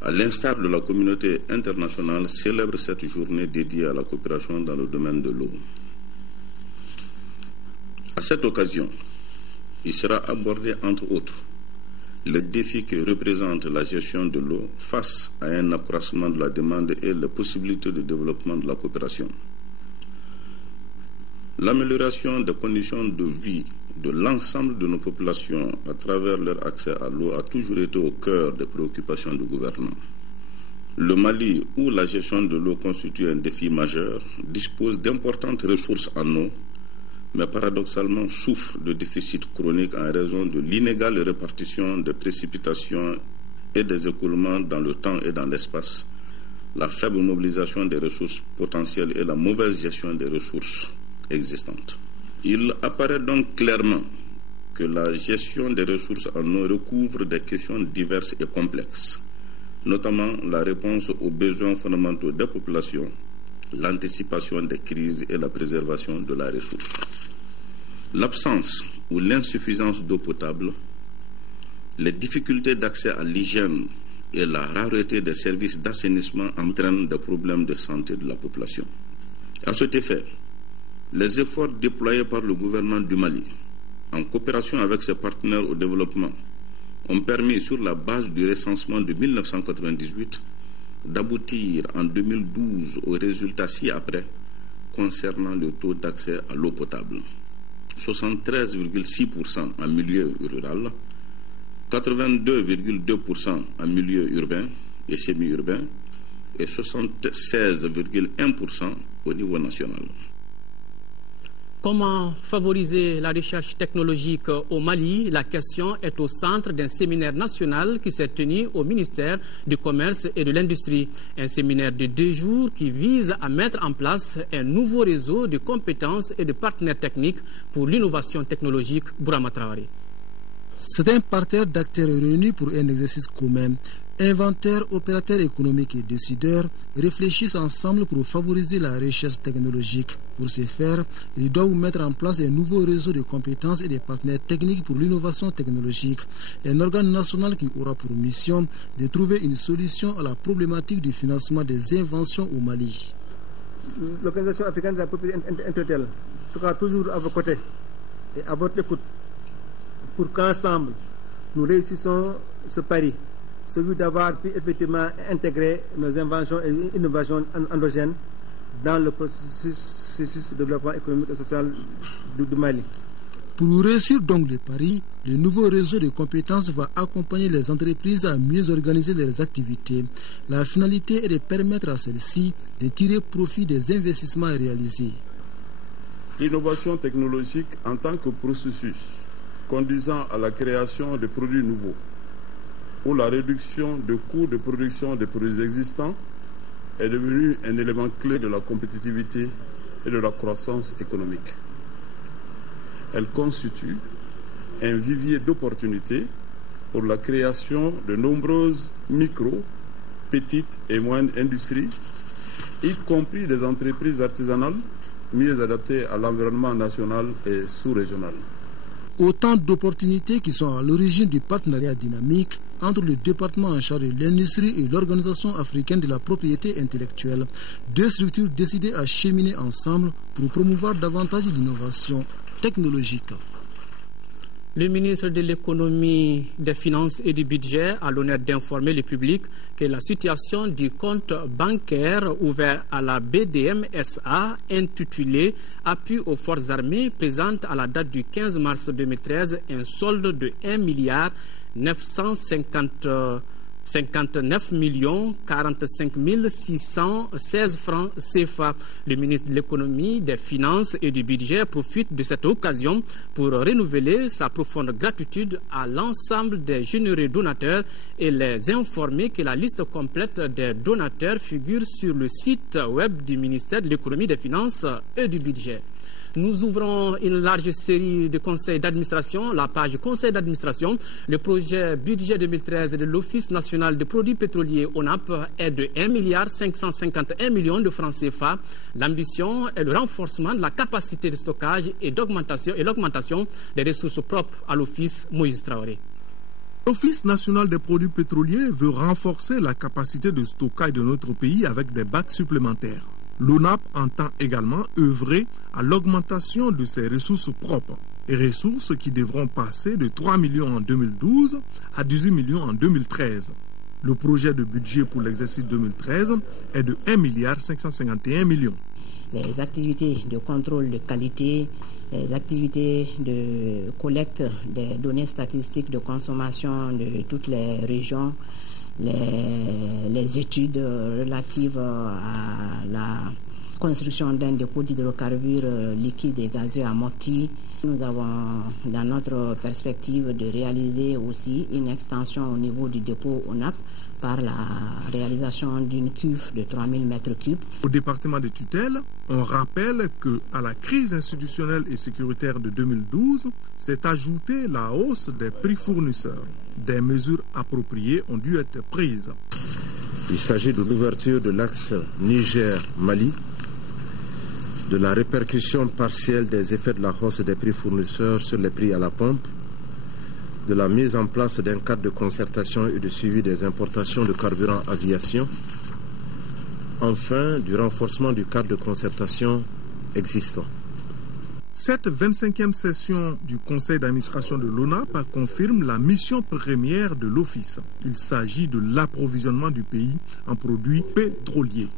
à l'instar de la communauté internationale, célèbre cette journée dédiée à la coopération dans le domaine de l'eau. À cette occasion, il sera abordé, entre autres, le défi que représente la gestion de l'eau face à un accroissement de la demande et les possibilités de développement de la coopération. L'amélioration des conditions de vie de l'ensemble de nos populations à travers leur accès à l'eau a toujours été au cœur des préoccupations du gouvernement. Le Mali, où la gestion de l'eau constitue un défi majeur, dispose d'importantes ressources en eau, mais paradoxalement souffre de déficits chroniques en raison de l'inégale répartition des précipitations et des écoulements dans le temps et dans l'espace, la faible mobilisation des ressources potentielles et la mauvaise gestion des ressources existantes. Il apparaît donc clairement que la gestion des ressources en eau recouvre des questions diverses et complexes, notamment la réponse aux besoins fondamentaux des populations, l'anticipation des crises et la préservation de la ressource. L'absence ou l'insuffisance d'eau potable, les difficultés d'accès à l'hygiène et la rareté des services d'assainissement entraînent des problèmes de santé de la population. À cet effet, les efforts déployés par le gouvernement du Mali, en coopération avec ses partenaires au développement, ont permis, sur la base du recensement de 1998, d'aboutir en 2012 aux résultats ci-après concernant le taux d'accès à l'eau potable. 73,6% en milieu rural, 82,2% en milieu urbain et semi-urbain et 76,1% au niveau national. Comment favoriser la recherche technologique au Mali? La question est au centre d'un séminaire national qui s'est tenu au ministère du Commerce et de l'Industrie. Un séminaire de 2 jours qui vise à mettre en place un nouveau réseau de compétences et de partenaires techniques pour l'innovation technologique. Bourama Traoré. C'est un parterre d'acteurs réunis pour un exercice commun. Inventaires, opérateurs économiques et décideurs réfléchissent ensemble pour favoriser la recherche technologique. Pour ce faire, ils doivent mettre en place un nouveau réseau de compétences et des partenaires techniques pour l'innovation technologique. Un organe national qui aura pour mission de trouver une solution à la problématique du financement des inventions au Mali. L'Organisation africaine de la propriété intellectuelle sera toujours à vos côtés et à votre écoute pour qu'ensemble nous réussissons ce pari, celui d'avoir pu effectivement intégrer nos inventions et innovations endogènes dans le processus de développement économique et social du Mali. Pour réussir donc le pari, le nouveau réseau de compétences va accompagner les entreprises à mieux organiser leurs activités. La finalité est de permettre à celles-ci de tirer profit des investissements réalisés. L'innovation technologique en tant que processus conduisant à la création de produits nouveaux ou la réduction de coûts de production des produits existants est devenue un élément clé de la compétitivité et de la croissance économique. Elle constitue un vivier d'opportunités pour la création de nombreuses micro, petites et moyennes industries, y compris des entreprises artisanales mieux adaptées à l'environnement national et sous-régional. Autant d'opportunités qui sont à l'origine du partenariat dynamique entre le département en charge de l'industrie et l'Organisation africaine de la propriété intellectuelle, deux structures décidées à cheminer ensemble pour promouvoir davantage l'innovation technologique. Le ministre de l'économie, des finances et du budget a l'honneur d'informer le public que la situation du compte bancaire ouvert à la BDM-SA intitulé « Appui aux forces armées » présente à la date du 15 mars 2013 un solde de 1,959 45 616 francs CFA. Le ministre de l'économie, des finances et du budget profite de cette occasion pour renouveler sa profonde gratitude à l'ensemble des généreux donateurs et les informer que la liste complète des donateurs figure sur le site web du ministère de l'économie, des finances et du budget. Nous ouvrons une large série de conseils d'administration, la page conseil d'administration. Le projet budget 2013 de l'Office national des produits pétroliers ONAP est de 1,551 milliard de francs CFA. L'ambition est le renforcement de la capacité de stockage et l'augmentation des ressources propres à l'Office Moïse Traoré. L'Office national des produits pétroliers veut renforcer la capacité de stockage de notre pays avec des bacs supplémentaires. L'ONAP entend également œuvrer à l'augmentation de ses ressources propres, et ressources qui devront passer de 3 millions en 2012 à 18 millions en 2013. Le projet de budget pour l'exercice 2013 est de 1,551 milliard. Les activités de contrôle de qualité, les activités de collecte des données statistiques de consommation de toutes les régions, les études relatives à la construction d'un dépôt d'hydrocarbures liquides et gazeux amortis. Nous avons dans notre perspective de réaliser aussi une extension au niveau du dépôt ONAP par la réalisation d'une cuve de 3000 m3. Au département de tutelle, on rappelle qu'à la crise institutionnelle et sécuritaire de 2012 s'est ajoutée la hausse des prix fournisseurs. Des mesures appropriées ont dû être prises. Il s'agit de l'ouverture de l'axe Niger-Mali, de la répercussion partielle des effets de la hausse des prix fournisseurs sur les prix à la pompe, de la mise en place d'un cadre de concertation et de suivi des importations de carburant aviation, enfin du renforcement du cadre de concertation existant. Cette 25e session du conseil d'administration de l'ONAP confirme la mission première de l'Office. Il s'agit de l'approvisionnement du pays en produits pétroliers.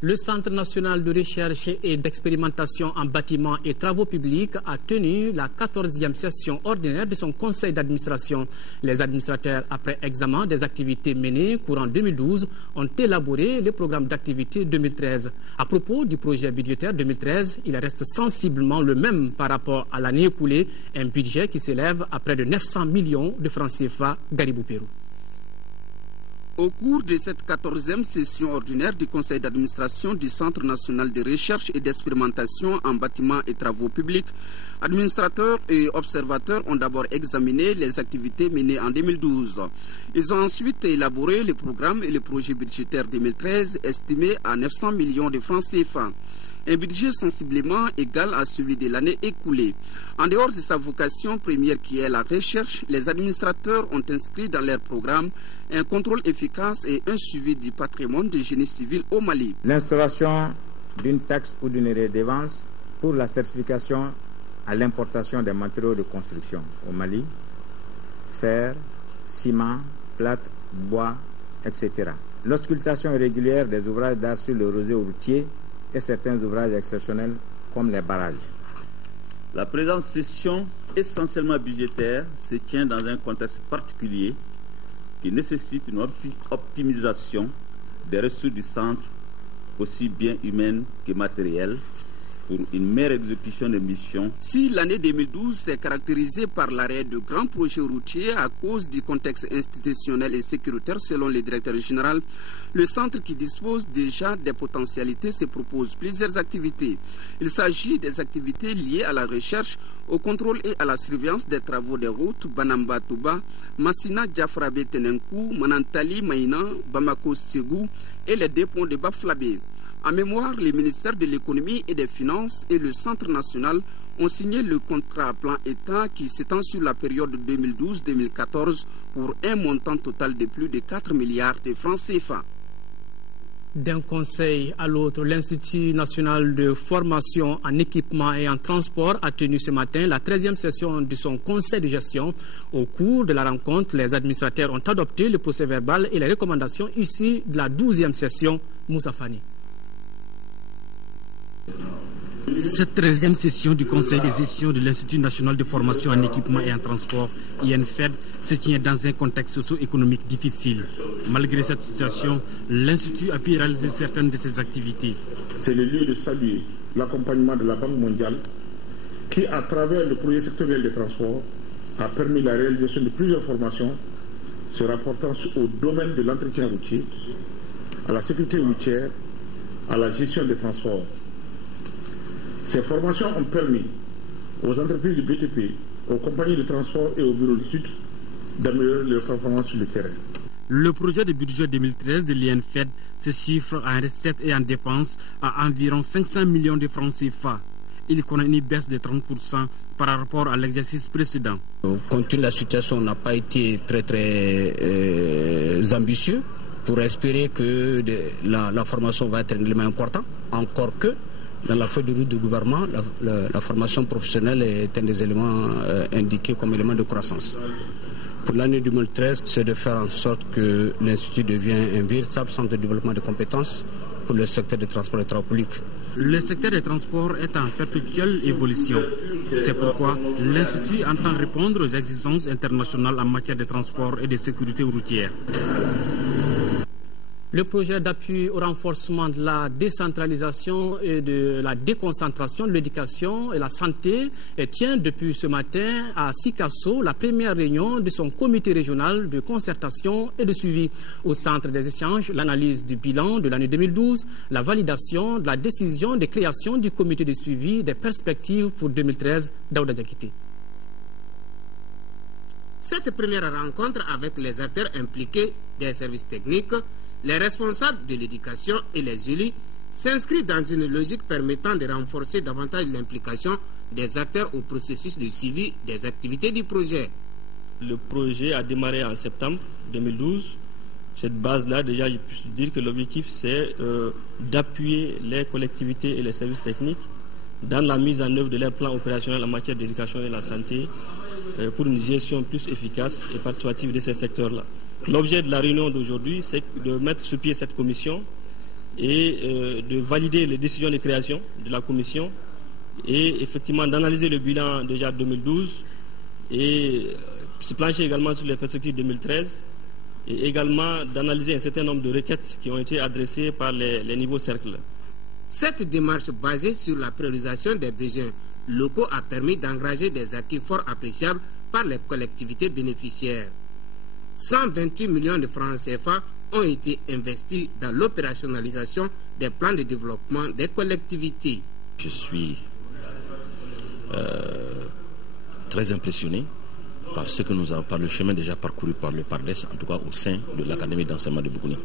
Le Centre national de recherche et d'expérimentation en bâtiments et travaux publics a tenu la 14e session ordinaire de son conseil d'administration. Les administrateurs, après examen des activités menées courant 2012, ont élaboré le programme d'activité 2013. À propos du projet budgétaire 2013, il reste sensiblement le même par rapport à l'année écoulée, un budget qui s'élève à près de 900 millions de francs CFA. Garibou Pérou. Au cours de cette 14e session ordinaire du Conseil d'administration du Centre national de recherche et d'expérimentation en bâtiments et travaux publics, administrateurs et observateurs ont d'abord examiné les activités menées en 2012. Ils ont ensuite élaboré le programme et le projet budgétaire 2013 estimé à 900 millions de francs CFA. Un budget sensiblement égal à celui de l'année écoulée. En dehors de sa vocation première qui est la recherche, les administrateurs ont inscrit dans leur programme un contrôle efficace et un suivi du patrimoine du génie civil au Mali. L'instauration d'une taxe ou d'une redevance pour la certification à l'importation des matériaux de construction au Mali, fer, ciment, plâtre, bois, etc. L'auscultation régulière des ouvrages d'art sur le réseau routier et certains ouvrages exceptionnels comme les barrages. La présente session, essentiellement budgétaire, se tient dans un contexte particulier qui nécessite une optimisation des ressources du centre, aussi bien humaines que matérielles, pour une meilleure exécution des missions. Si l'année 2012 s'est caractérisée par l'arrêt de grands projets routiers à cause du contexte institutionnel et sécuritaire selon le directeur général, le centre qui dispose déjà des potentialités se propose plusieurs activités. Il s'agit des activités liées à la recherche, au contrôle et à la surveillance des travaux des routes Banamba-Touba, Massina Diafrabe Tenenkou, Manantali Maïna, Bamako Ségou et les deux ponts de Baflabé. En mémoire, le ministère de l'économie et des finances et le Centre national ont signé le contrat plan État qui s'étend sur la période 2012-2014 pour un montant total de plus de 4 milliards de francs CFA. D'un conseil à l'autre, l'Institut national de formation en équipement et en transport a tenu ce matin la 13e session de son conseil de gestion. Au cours de la rencontre, les administrateurs ont adopté le procès-verbal et les recommandations issues de la 12e session. Moussa Fani. Cette 13e session du Conseil de gestion de l'Institut national de formation en équipement et en transport, INFED, se tient dans un contexte socio-économique difficile. Malgré cette situation, l'Institut a pu réaliser certaines de ses activités. C'est le lieu de saluer l'accompagnement de la Banque mondiale qui, à travers le projet sectoriel des transports, a permis la réalisation de plusieurs formations se rapportant au domaine de l'entretien routier, à la sécurité routière, à la gestion des transports. Ces formations ont permis aux entreprises du BTP, aux compagnies de transport et aux bureaux d'études d'améliorer leurs performances sur le terrain. Le projet de budget 2013 de l'INFED se chiffre en recettes et en dépenses à environ 500 millions de francs CFA. Il connaît une baisse de 30% par rapport à l'exercice précédent. Compte tenu de la situation, on n'a pas été très ambitieux pour espérer que la formation va être un élément important, encore que dans la feuille de route du gouvernement, la formation professionnelle est un des éléments indiqués comme élément de croissance. Pour l'année 2013, c'est de faire en sorte que l'Institut devienne un véritable centre de développement de compétences pour le secteur des transports et des travaux publics. Le secteur des transports est en perpétuelle évolution. C'est pourquoi l'Institut entend répondre aux exigences internationales en matière de transport et de sécurité routière. Le projet d'appui au renforcement de la décentralisation et de la déconcentration de l'éducation et la santé tient depuis ce matin à Sikasso la première réunion de son comité régional de concertation et de suivi. Au centre des échanges, l'analyse du bilan de l'année 2012, la validation de la décision de création du comité de suivi des perspectives pour 2013. Daouda Diakité. Cette première rencontre avec les acteurs impliqués des services techniques, les responsables de l'éducation et les élus s'inscrit dans une logique permettant de renforcer davantage l'implication des acteurs au processus de suivi des activités du projet. Le projet a démarré en septembre 2012. Cette base-là, déjà, je peux dire que l'objectif, c'est d'appuyer les collectivités et les services techniques dans la mise en œuvre de leurs plans opérationnels en matière d'éducation et de la santé pour une gestion plus efficace et participative de ces secteurs-là. L'objet de la réunion d'aujourd'hui, c'est de mettre sur pied cette commission et de valider les décisions de création de la commission et effectivement d'analyser le bilan déjà 2012 et se plancher également sur les perspectives 2013 et également d'analyser un certain nombre de requêtes qui ont été adressées par les niveaux cercles. Cette démarche basée sur la priorisation des besoins locaux a permis d'engager des acquis fort appréciables par les collectivités bénéficiaires. 128 millions de francs CFA ont été investis dans l'opérationnalisation des plans de développement des collectivités. Je suis très impressionné par ce que nous avons, par le chemin déjà parcouru par le PARDES, en tout cas au sein de l'Académie d'enseignement de Bougouni.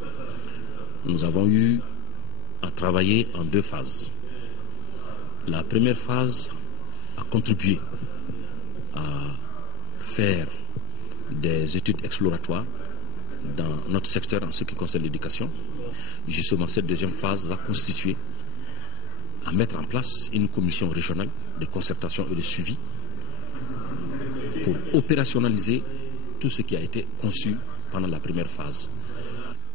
Nous avons eu à travailler en 2 phases. La première phase a contribué à faire des études exploratoires dans notre secteur en ce qui concerne l'éducation. Justement, cette deuxième phase va constituer à mettre en place une commission régionale de concertation et de suivi pour opérationnaliser tout ce qui a été conçu pendant la première phase.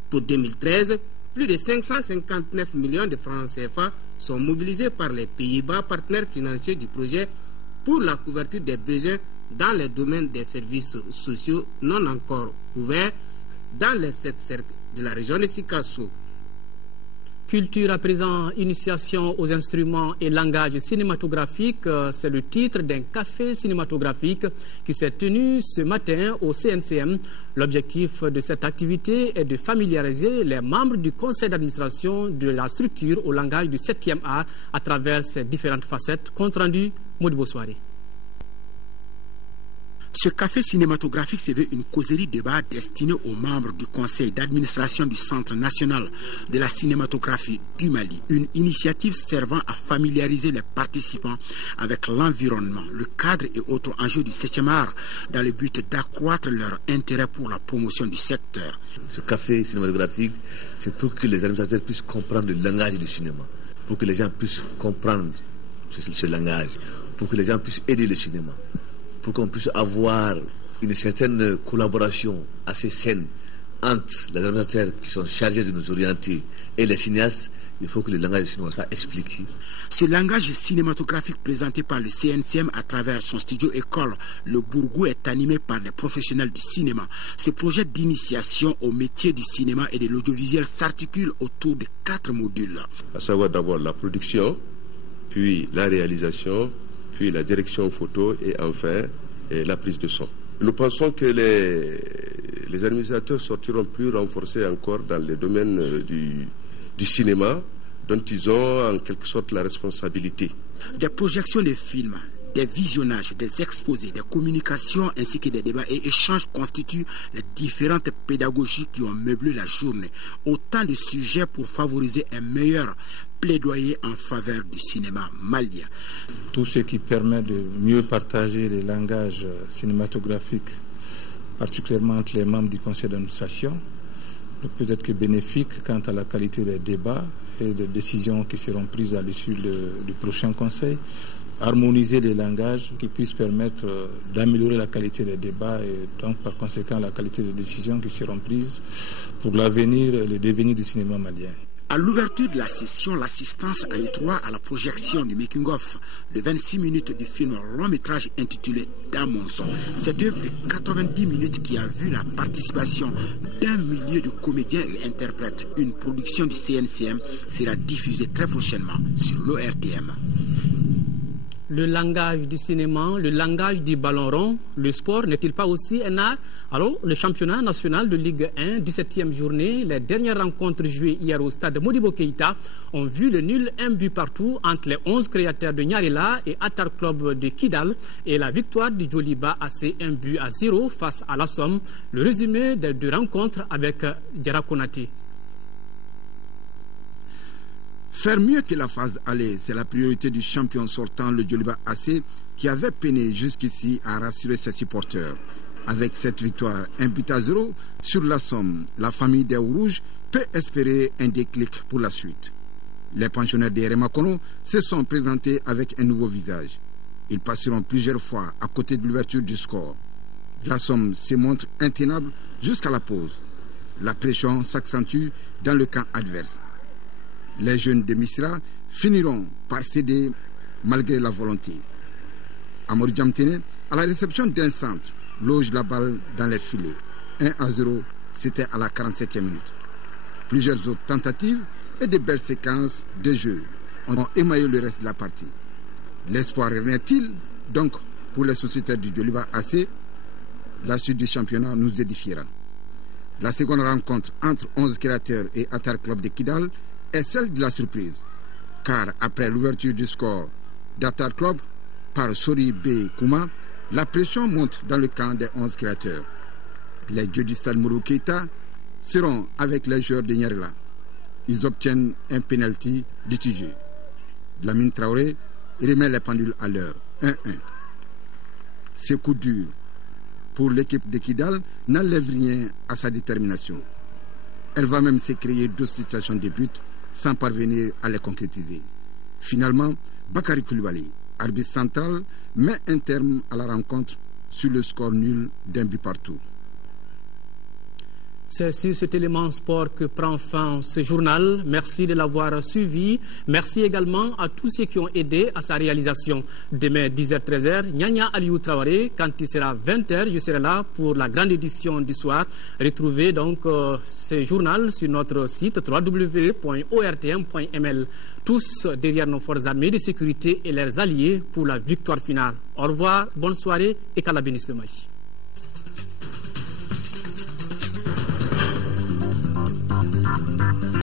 Pour 2013, plus de 559 millions de francs CFA sont mobilisés par les Pays-Bas, partenaires financiers du projet, pour la couverture des besoins dans les domaines des services sociaux non encore couverts dans les 7 cercles de la région de Sikasso. Culture à présent, initiation aux instruments et langages cinématographiques, c'est le titre d'un café cinématographique qui s'est tenu ce matin au CNCM. L'objectif de cette activité est de familiariser les membres du conseil d'administration de la structure au langage du 7e art à travers ses différentes facettes. Compte rendu, Modibo Soirée. Ce café cinématographique se veut une causerie débat destinée aux membres du conseil d'administration du Centre national de la cinématographie du Mali. Une initiative servant à familiariser les participants avec l'environnement, le cadre et autres enjeux du 7e art dans le but d'accroître leur intérêt pour la promotion du secteur. Ce café cinématographique, c'est pour que les administrateurs puissent comprendre le langage du cinéma, pour que les gens puissent comprendre ce langage, pour que les gens puissent aider le cinéma, pour qu'on puisse avoir une certaine collaboration assez saine entre les administrateurs qui sont chargés de nous orienter et les cinéastes. Il faut que le langage du cinéma soit expliqué. Ce langage cinématographique présenté par le CNCM à travers son studio école, le Bourgou, est animé par les professionnels du cinéma. Ce projet d'initiation au métier du cinéma et de l'audiovisuel s'articule autour de 4 modules. À savoir d'abord la production, puis la réalisation, puis la direction photo et enfin la prise de son. Nous pensons que les administrateurs sortiront plus renforcés encore dans les domaines du cinéma dont ils ont en quelque sorte la responsabilité. Des projections de films, des visionnages, des exposés, des communications ainsi que des débats et échanges constituent les différentes pédagogies qui ont meublé la journée. Autant de sujets pour favoriser un meilleur plaidoyer en faveur du cinéma malien. Tout ce qui permet de mieux partager les langages cinématographiques, particulièrement entre les membres du conseil d'administration, ne peut être que bénéfique quant à la qualité des débats et des décisions qui seront prises à l'issue du prochain conseil. Harmoniser les langages qui puissent permettre d'améliorer la qualité des débats et donc par conséquent la qualité des décisions qui seront prises pour l'avenir et le devenir du cinéma malien. À l'ouverture de la session, l'assistance a eu droit à la projection du making-of de 26 minutes du film long-métrage intitulé Damonson. Cette œuvre de 90 minutes qui a vu la participation d'un millier de comédiens et interprètes, une production du CNCM, sera diffusée très prochainement sur l'ORTM. Le langage du cinéma, le langage du ballon rond, le sport n'est-il pas aussi un art? Alors, le championnat national de Ligue 1, 17e journée, les dernières rencontres jouées hier au stade Modibo Keïta ont vu le nul 1 but partout entre les 11 créateurs de Nyarela et Atar Club de Kidal et la victoire du Djoliba AC 1-0 face à la Somme. Le résumé des 2 rencontres avec Diarra Konate. Faire mieux que la phase aller, c'est la priorité du champion sortant, le Djoliba AC, qui avait peiné jusqu'ici à rassurer ses supporters. Avec cette victoire 1-0 sur la Somme, la famille des Rouges peut espérer un déclic pour la suite. Les pensionnaires des Remakono se sont présentés avec un nouveau visage. Ils passeront plusieurs fois à côté de l'ouverture du score. La Somme se montre intenable jusqu'à la pause. La pression s'accentue dans le camp adverse. Les jeunes de Misra finiront par céder malgré la volonté. Amadou Djamtene, à la réception d'un centre, loge la balle dans les filets. 1-0, c'était à la 47e minute. Plusieurs autres tentatives et de belles séquences de jeu ont émaillé le reste de la partie. L'espoir revient-il donc pour les sociétaires du Djoliba AC? La suite du championnat nous édifiera. La seconde rencontre entre 11 créateurs et Atar Club de Kidal est celle de la surprise. Car après l'ouverture du score d'Atar Club par Sori B. Kouma, la pression monte dans le camp des 11 créateurs. Les dieux du stade Mourou Keïta seront avec les joueurs de Nyarela. Ils obtiennent un penalty litigé. Lamine Traoré remet les pendules à l'heure. 1-1. Ce coup dur pour l'équipe de Kidal n'enlève rien à sa détermination. Elle va même se créer d'autres situations de but sans parvenir à les concrétiser. Finalement, Bakary Koulibaly, arbitre central, met un terme à la rencontre sur le score nul d'un but partout. C'est sur cet élément sport que prend fin ce journal. Merci de l'avoir suivi. Merci également à tous ceux qui ont aidé à sa réalisation. Demain, 10h-13h, Nyanya Aliou Traoré. Quand il sera 20h, je serai là pour la grande édition du soir. Retrouvez donc ce journal sur notre site www.ortm.ml. Tous derrière nos forces armées de sécurité et leurs alliés pour la victoire finale. Au revoir, bonne soirée et qu'Allah bénisse le Maïs.